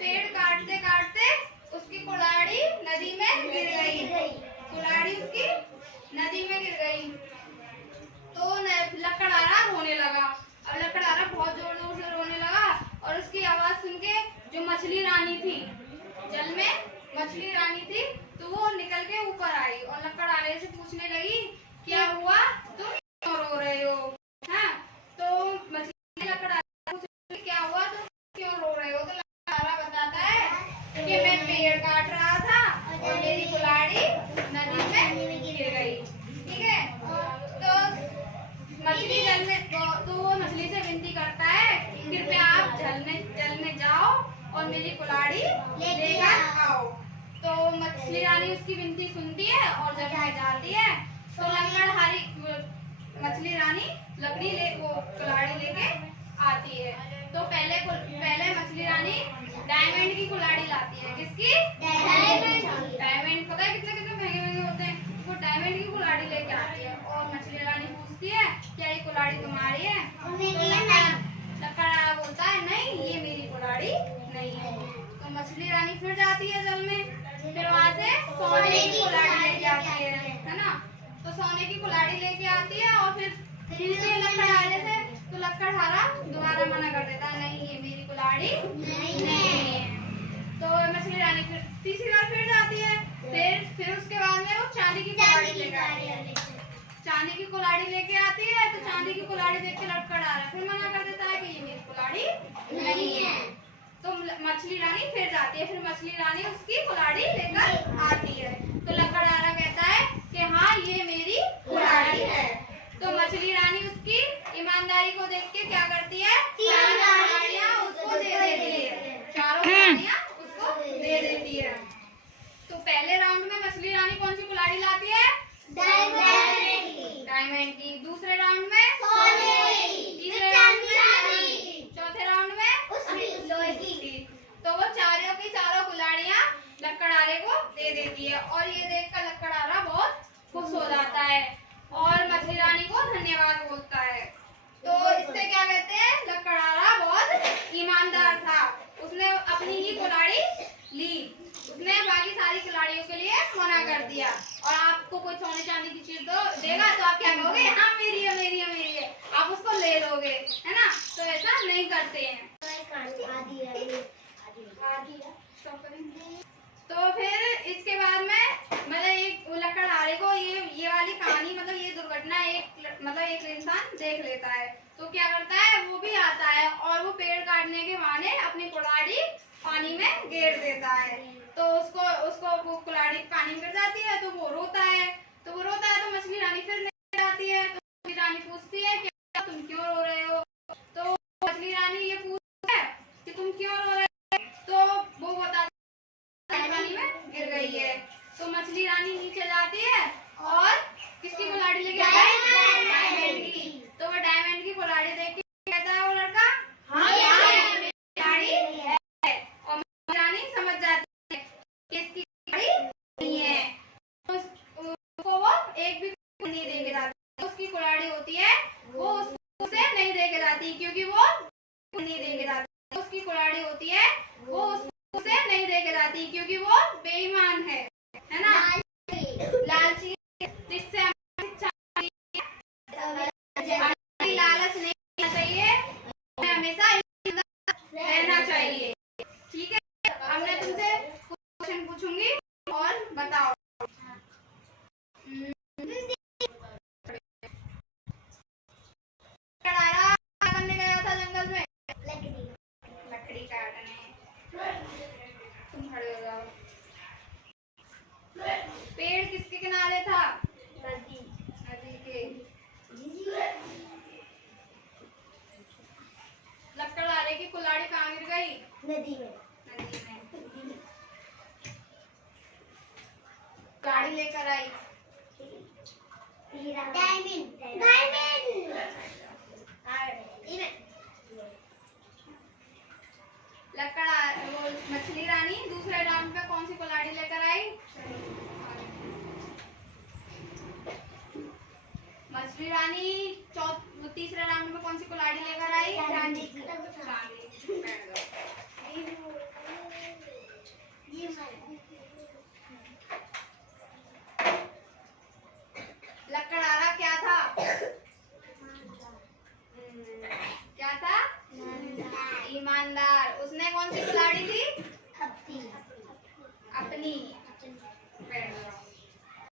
पेड़ काटते काटते उसकी कुल्हाड़ी नदी में गिर गई। कुल्हाड़ी उसकी नदी में गिर गई तो लकड़हारा रोने लगा। अब लकड़हारा बहुत जोर जोर से रोने लगा और उसकी आवाज सुन के जो मछली रानी थी, जल में मछली रानी थी, तो वो निकल के ऊपर आई और लकड़हारे से पूछने लगी क्या हुआ, तुम क्यों रो रहे हो। हाँ, तो मछली लकड़हारे पूछती क्या हुआ, तुम क्यों रो रहे हो। तो लकड़हारा बताता है कि मैं पेड़ काट रहा था और मेरी कुल्हाड़ी नदी में गिर गई। ठीक है, तो मछली जल में तो वो मछली से विनती करता है कृपया आप जल में जाओ और मेरी कुल्हाड़ी लेकर आओ। तो मछली रानी उसकी विनती सुनती है और जल में जाती है। तो लकड़हारी मछली रानी वो कुल्हाड़ी लेके आती है। तो पहले मछली रानी डायमंड की कुल्हाड़ी लाती है। किसकी? डायमंड। पता है कितने कितने महंगे महंगे होते हैं। वो डायमंड की कुल्हाड़ी लेके आती है और मछली रानी पूछती है क्या ये कुल्हाड़ी तुम्हारी है। तो लकड़हारा बोलता है नहीं, ये मेरी कुल्हाड़ी नहीं है। तो मछली रानी फिर जाती है जल में, फिर वहां से सोने की कुल्हाड़ी लेके आती है ना। तो सोने की कुल्हाड़ी लेके आती है और फिर लकड़हारे से, तो लकड़हारा दोबारा मना कर देता है नहीं, ये मेरी कुल्हाड़ी नहीं है। तो मछली रानी फिर तीसरी बार फिर जाती है। फिर उसके बाद में वो चांदी की कुल्हाड़ी लेके आती है। चांदी की कुल्हाड़ी लेके आती है तो चांदी की कुल्हाड़ी देख के लकड़हारा फिर मना कर देता है कि ये मेरी कुल्हाड़ी नहीं है। तो मछली रानी फिर जाती है, फिर मछली रानी उसकी कुल्हाड़ी लेकर आती है। तो लकड़हारा कहता है कि हाँ ये मेरी कुल्हाड़ी है। तो मछली रानी उसकी ईमानदारी को देख के क्या करती है, चारों कुल्हाड़ियां उसको दे देती है। चारों कुल्हाड़ियां उसको दे देती है। तो पहले राउंड में मछली रानी कौन सी कुल्हाड़ी लाती है? डायमंड की। दूसरे राउंड में तीसरे राउंड में, चौथे राउंड में लोहे की। तो वो चारों की चारों कुल्हाड़ियां लकड़हारे को दे देती है और ये देखकर लकड़हारा बहुत खुश हो जाता है और मछली रानी को धन्यवाद बोलता है। तो इससे क्या कहते हैं, लकड़हारा बहुत ईमानदार था। उसने अपनी ही कुल्हाड़ी ली, उसने बाकी सारी कुल्हाड़ियों के लिए मना कर दिया। और आपको कोई सोने चांदी की चीज देगा तो आप क्या कहोगे, हाँ मेरी है मेरी है मेरी है, आप उसको ले लोगे, है ना। तो ऐसा नहीं करते हैं। तो फिर इसके बाद में मतलब एक लकड़हारे को ये वाली कहानी, मतलब ये दुर्घटना एक इंसान देख लेता है तो क्या करता है, वो भी आता है और वो पेड़ काटने के बहाने अपनी कुल्हाड़ी पानी में गिर देता है। तो उसको वो कुल्हाड़ी पानी में गिर जाती है तो वो रोता है। तो मछली रानी फिर ले आती है। तो मछली रानी पूछती है कि तुम क्यों रो रहे हो। तो मछली रानी ये पूछती है कि तुम क्यों रो रहे हो। तो वो बताती है पानी में गिर गई है। तो मछली रानी नीचे जाती है और किसकी कुल्हाड़ी लेके आता है, डायमंड की। तो वो डायमंड की कुल्हाड़ी देख के कहता है वो लड़का, हाँ मेरी कुल्हाड़ी है। और मछली रानी समझ जाती है कि इसकी कुल्हाड़ी नहीं है। उसको वो एक भी नहीं देके जाती। उसकी कुल्हाड़ी होती है वो उसे नहीं देके जाती क्योंकि वो नहीं देके जाती। उसकी कुल्हाड़ी होती है वो उसे नहीं देके जाती क्योंकि वो बेईमान है ना, लालची। जिससे लालच नहीं करना चाहिए, हमेशा रहना चाहिए। ठीक है, अब मैं तुमसे क्वेश्चन पूछूंगी और बताओ। लकड़हारा क्या करने गया था जंगल में? लकड़ी काटने। तुम खड़े हो जाओ। पेड़ किसके किनारे था? नदी के। लकड़हारे की कुल्हाड़ी कहाँ गिर गई? नदी में। गाड़ी लेकर आई मछली रानी दूसरे राउंड में कौन सी कुल्हाड़ी लेकर आई? मछली रानी तीसरे राउंड में कौन सी कुल्हाड़ी लेकर आई? चांदी की।